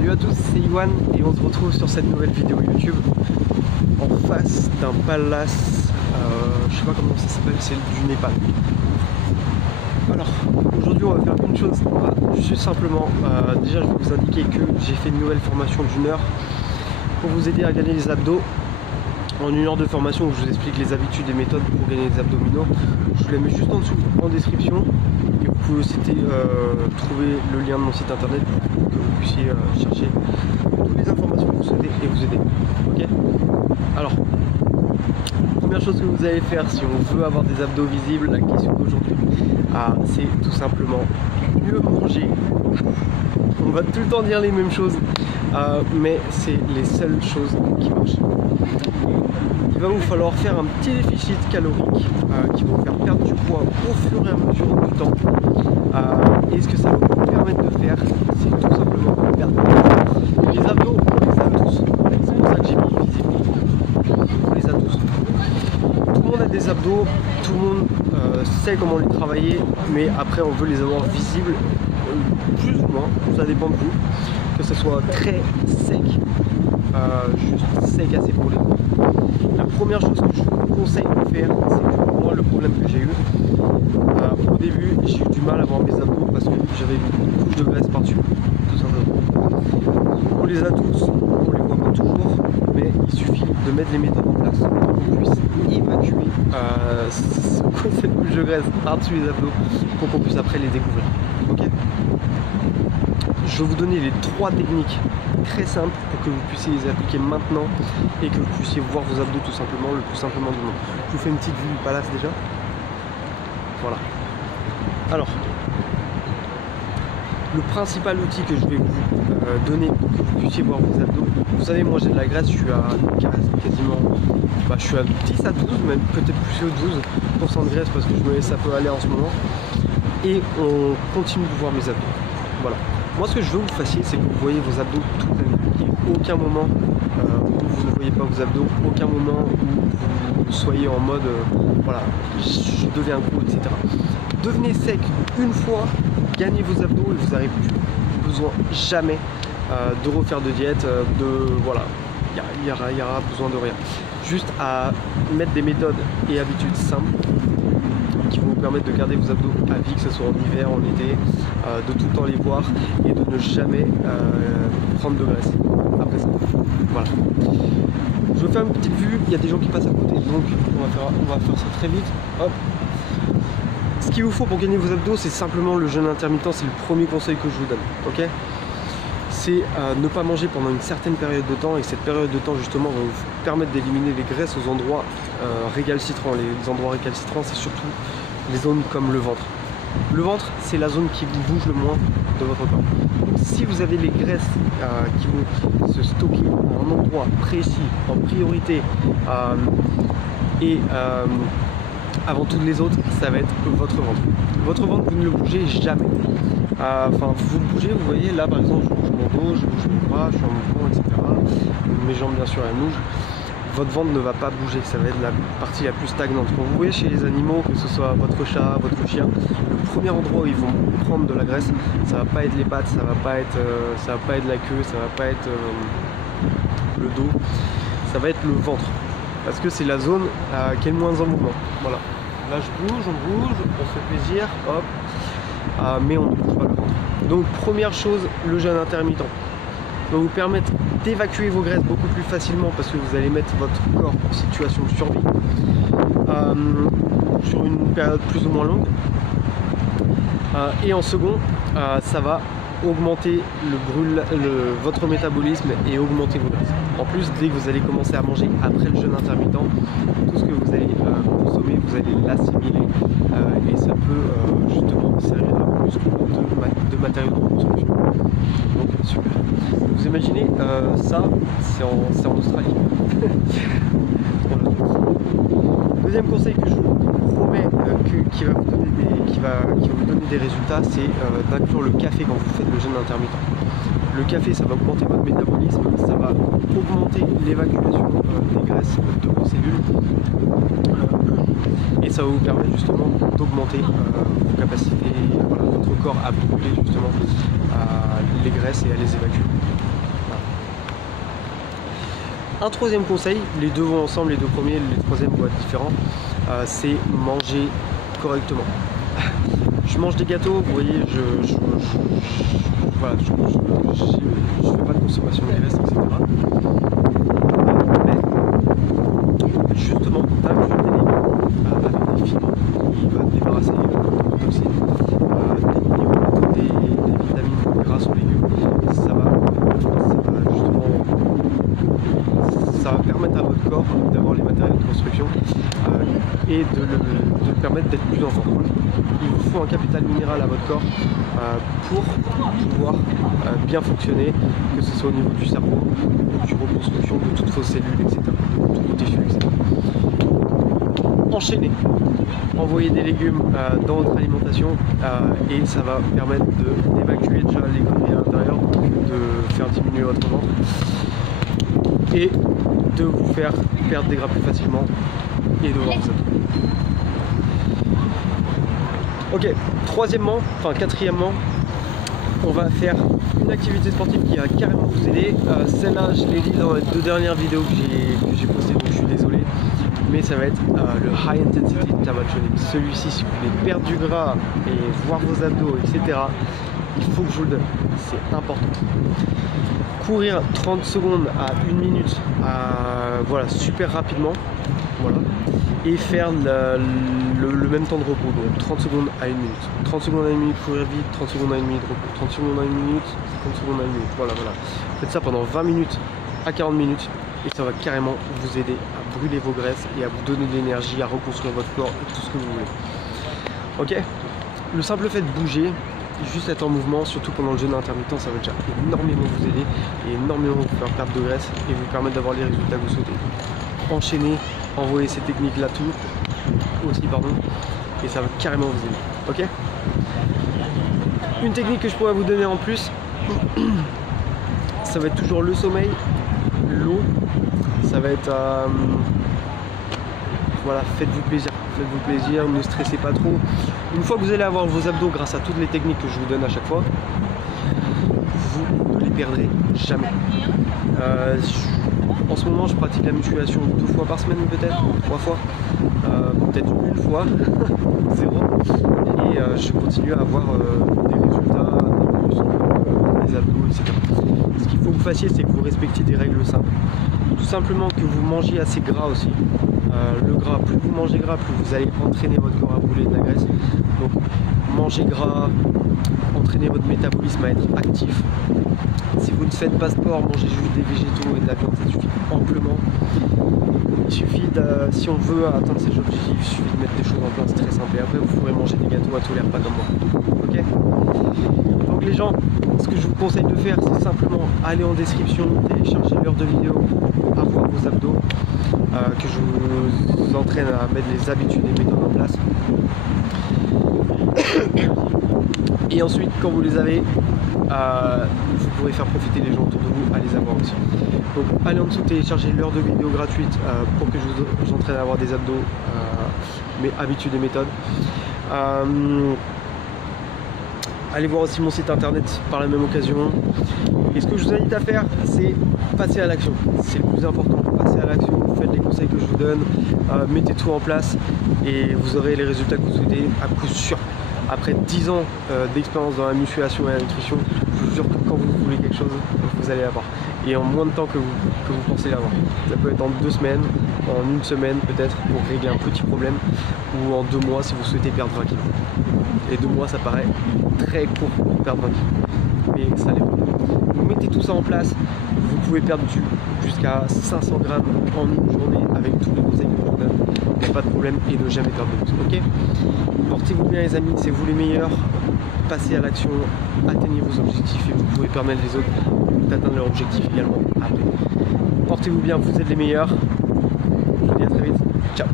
Salut à tous, c'est Iwan et on se retrouve sur cette nouvelle vidéo YouTube en face d'un palace, je sais pas comment ça s'appelle, c'est du Népal. Alors aujourd'hui on va faire une chose, on va juste simplement, déjà je vais vous indiquer que j'ai fait une nouvelle formation d'1 heure pour vous aider à gagner les abdos. En 1 heure de formation où je vous explique les habitudes et méthodes pour gagner les abdominaux. Je vous les mets juste en dessous en description. Et vous pouvez aussi trouver le lien de mon site internet pour que vous puissiez chercher toutes les informations que vous souhaitez et vous aider. Ok. Alors, première chose que vous allez faire si on veut avoir des abdos visibles, la question d'aujourd'hui, c'est tout simplement mieux manger. On va tout le temps dire les mêmes choses, mais c'est les seules choses qui marchent. Il va vous falloir faire un petit déficit calorique qui va vous faire perdre du poids au fur et à mesure du temps. Et ce que ça va vous permettre de faire, c'est tout simplement perdre du poids. Les abdos, on les a tous. C'est pour ça que j'ai mis visible. On les a tous. Tout le monde a des abdos, tout le monde sait comment les travailler, mais après on veut les avoir visibles, plus ou moins, ça dépend de vous. Que ce soit très sec, juste sec assez pour les dos. La première chose que je vous conseille de faire, c'est que moi le problème que j'ai eu, au début j'ai eu du mal à avoir mes abdos parce que j'avais une couche de graisse par-dessus, tout simplement. On les a tous, on les voit pas toujours, mais il suffit de mettre les méthodes en place pour qu'on puisse évacuer cette couche de graisse par-dessus les abdos pour qu'on puisse après les découvrir. Ok ? Je vais vous donner les 3 techniques très simples pour que vous puissiez les appliquer maintenant et que vous puissiez voir vos abdos tout simplement, le plus simplement du monde. Je vous fais une petite vue du palace déjà. Voilà. Alors, le principal outil que je vais vous donner pour que vous puissiez voir vos abdos, vous savez, moi j'ai de la graisse, je suis à quasiment, je suis à 10 à 12, même peut-être plus que 12% de graisse parce que je me laisse un peu aller en ce moment. Et on continue de voir mes abdos. Voilà. Moi ce que je veux que vous fassiez, c'est que vous voyez vos abdos toute l'année. Il n'y a aucun moment où vous ne voyez pas vos abdos, aucun moment où vous soyez en mode voilà, je deviens gros, etc. Devenez sec une fois, gagnez vos abdos et vous n'aurez plus besoin jamais de refaire de diète, voilà, il y aura besoin de rien. Juste à mettre des méthodes et habitudes simples qui vont vous permettre de garder vos abdos à vie, que ce soit en hiver, en été, de tout le temps les voir et de ne jamais prendre de graisse après ça. Voilà. Je vais faire une petite vue, il y a des gens qui passent à côté, donc on va faire ça très vite. Hop. Ce qu'il vous faut pour gagner vos abdos, c'est simplement le jeûne intermittent, c'est le premier conseil que je vous donne. Ok ? C'est ne pas manger pendant une certaine période de temps, et cette période de temps justement va vous permettre d'éliminer les graisses aux endroits récalcitrants. Les endroits récalcitrants, c'est surtout les zones comme le ventre. Le ventre, c'est la zone qui vous bouge le moins de votre corps. Donc si vous avez les graisses qui vont se stocker à un endroit précis, en priorité, avant toutes les autres, ça va être votre ventre. Votre ventre, vous ne le bougez jamais. Enfin, vous le bougez, vous voyez, là par exemple, je bouge mon dos, je bouge mes bras, je suis en mouvement, etc. Mes jambes, bien sûr, elles bougent. Votre ventre ne va pas bouger, ça va être la partie la plus stagnante. Quand vous voyez chez les animaux, que ce soit votre chat, votre chien, le premier endroit où ils vont prendre de la graisse, ça va pas être les pattes, ça va pas être la queue, ça va pas être le dos, ça va être le ventre. Parce que c'est la zone qui est le moins en mouvement. Voilà. Là je bouge, on se fait plaisir, hop. Mais on ne bouge pas le ventre. Donc première chose, le jeûne intermittent va vous permettre d'évacuer vos graisses beaucoup plus facilement parce que vous allez mettre votre corps en situation de survie sur une période plus ou moins longue. Et en second, ça va augmenter votre métabolisme et augmenter vos graisses. En plus, dès que vous allez commencer à manger après le jeûne intermittent, tout ce que vous allez consommer, vous allez l'assimiler et ça peut justement servir à plus de matériaux de reconstruction. Donc super. Vous imaginez, ça c'est en Australie. Deuxième conseil que je vous promets qui va vous donner des résultats, c'est d'inclure le café quand vous faites le jeûne intermittent. Le café, ça va augmenter votre métabolisme, ça va augmenter l'évacuation des graisses de vos cellules et ça va vous permettre justement d'augmenter vos capacités, voilà, votre corps à brûler justement les graisses et à les évacuer. Un troisième conseil, les deux vont ensemble, les deux premiers, les troisièmes vont être différents, c'est manger correctement. Je mange des gâteaux, vous voyez, voilà, je fais pas de consommation de graisse, etc. Mais justement, ajouter des légumes avec des fibres qui va débarrasser les toxines, des minéraux, des vitamines grâce aux légumes, ça va permettre à votre corps d'avoir les matériaux de construction et de le permettre d'être plus en forme. Il vous faut un capital minéral à votre corps pour pouvoir bien fonctionner, que ce soit au niveau du cerveau, du reconstruction de toutes vos cellules, etc., de tous vos tissus, etc. Enchaînez, envoyez des légumes dans votre alimentation et ça va permettre d'évacuer déjà les conneries à l'intérieur, de faire diminuer votre ventre et de vous faire perdre des gras plus facilement et de voir vos abdos. Ok, quatrièmement, on va faire une activité sportive qui va carrément vous aider. Celle-là, je l'ai dit dans les 2 dernières vidéos que j'ai postées, donc je suis désolé. Mais ça va être le High Intensity Interval Training. Celui-ci, si vous voulez perdre du gras et voir vos abdos, etc., il faut que je vous le donne. C'est important. Courir 30 secondes à 1 minute, voilà, super rapidement. Voilà. Et faire le même temps de repos, donc 30 secondes à 1 minute. 30 secondes à 1 minute, courir vite, 30 secondes à 1 minute, repos, 30 secondes à 1 minute, 30 secondes à 1 minute, voilà. Faites ça pendant 20 minutes à 40 minutes et ça va carrément vous aider à brûler vos graisses et à vous donner de l'énergie, à reconstruire votre corps et tout ce que vous voulez. Ok? Le simple fait de bouger, juste être en mouvement, surtout pendant le jeûne intermittent, ça va déjà énormément vous aider et énormément vous faire perdre de graisse et vous permettre d'avoir les résultats que vous souhaitez. Enchaînez, envoyez ces techniques là aussi, et ça va carrément vous aider. Ok? Une technique que je pourrais vous donner en plus, ça va être toujours le sommeil, l'eau, ça va être voilà, faites-vous plaisir, ne stressez pas trop. Une fois que vous allez avoir vos abdos grâce à toutes les techniques que je vous donne à chaque fois, vous ne les perdrez jamais. En ce moment, je pratique la musculation 2 fois par semaine, peut-être 3 fois, peut-être 1 fois, 0. Et je continue à avoir des résultats, des muscles, des abdos, etc. Ce qu'il faut que vous fassiez, c'est que vous respectiez des règles simples. Tout simplement que vous mangiez assez gras aussi. Le gras, plus vous mangez gras, plus vous allez entraîner votre corps à brûler de la graisse. Donc mangez gras, entraînez votre métabolisme à être actif. Si vous ne faites pas sport, mangez juste des végétaux et de la viande, ça suffit amplement. Il suffit si on veut atteindre ces objectifs, il suffit de mettre des choses en place très simples. Et après vous pourrez manger des gâteaux à tous les repas comme moi. Ok? Donc les gens, ce que je vous conseille de faire, c'est simplement aller en description, télécharger l'heure de vidéo, avoir vos abdos, que je vous entraîne à mettre les habitudes et méthodes en place. Et ensuite, quand vous les avez, vous pourrez faire profiter les gens autour de vous à les avoir aussi. Donc allez en dessous, télécharger l'heure de vidéo gratuite pour que je vous entraîne à avoir des abdos, mes habitudes et méthodes. Allez voir aussi mon site internet par la même occasion. Et ce que je vous invite à faire, c'est passer à l'action. C'est le plus important. Passez à l'action, faites les conseils que je vous donne, mettez tout en place et vous aurez les résultats que vous souhaitez à coup sûr. Après 10 ans d'expérience dans la musculation et la nutrition, je vous jure que quand vous voulez quelque chose, vous allez l'avoir. Et en moins de temps que vous pensez l'avoir. Ça peut être en 2 semaines, en 1 semaine peut-être pour régler un petit problème, ou en 2 mois si vous souhaitez perdre 20 kg. Et 2 mois ça paraît très court pour perdre 20 kg. Mais ça l'est. Vous mettez tout ça en place, vous pouvez perdre jusqu'à 500 grammes en une journée avec tous les conseils que je vous donne. Il n'y a pas de problème et ne jamais perdre de muscle. Ok? Portez-vous bien les amis, c'est vous les meilleurs. Passez à l'action, atteignez vos objectifs et vous pouvez permettre les autres d'atteindre leur objectif également après. Portez-vous bien, vous êtes les meilleurs. Je vous dis à très vite. Ciao.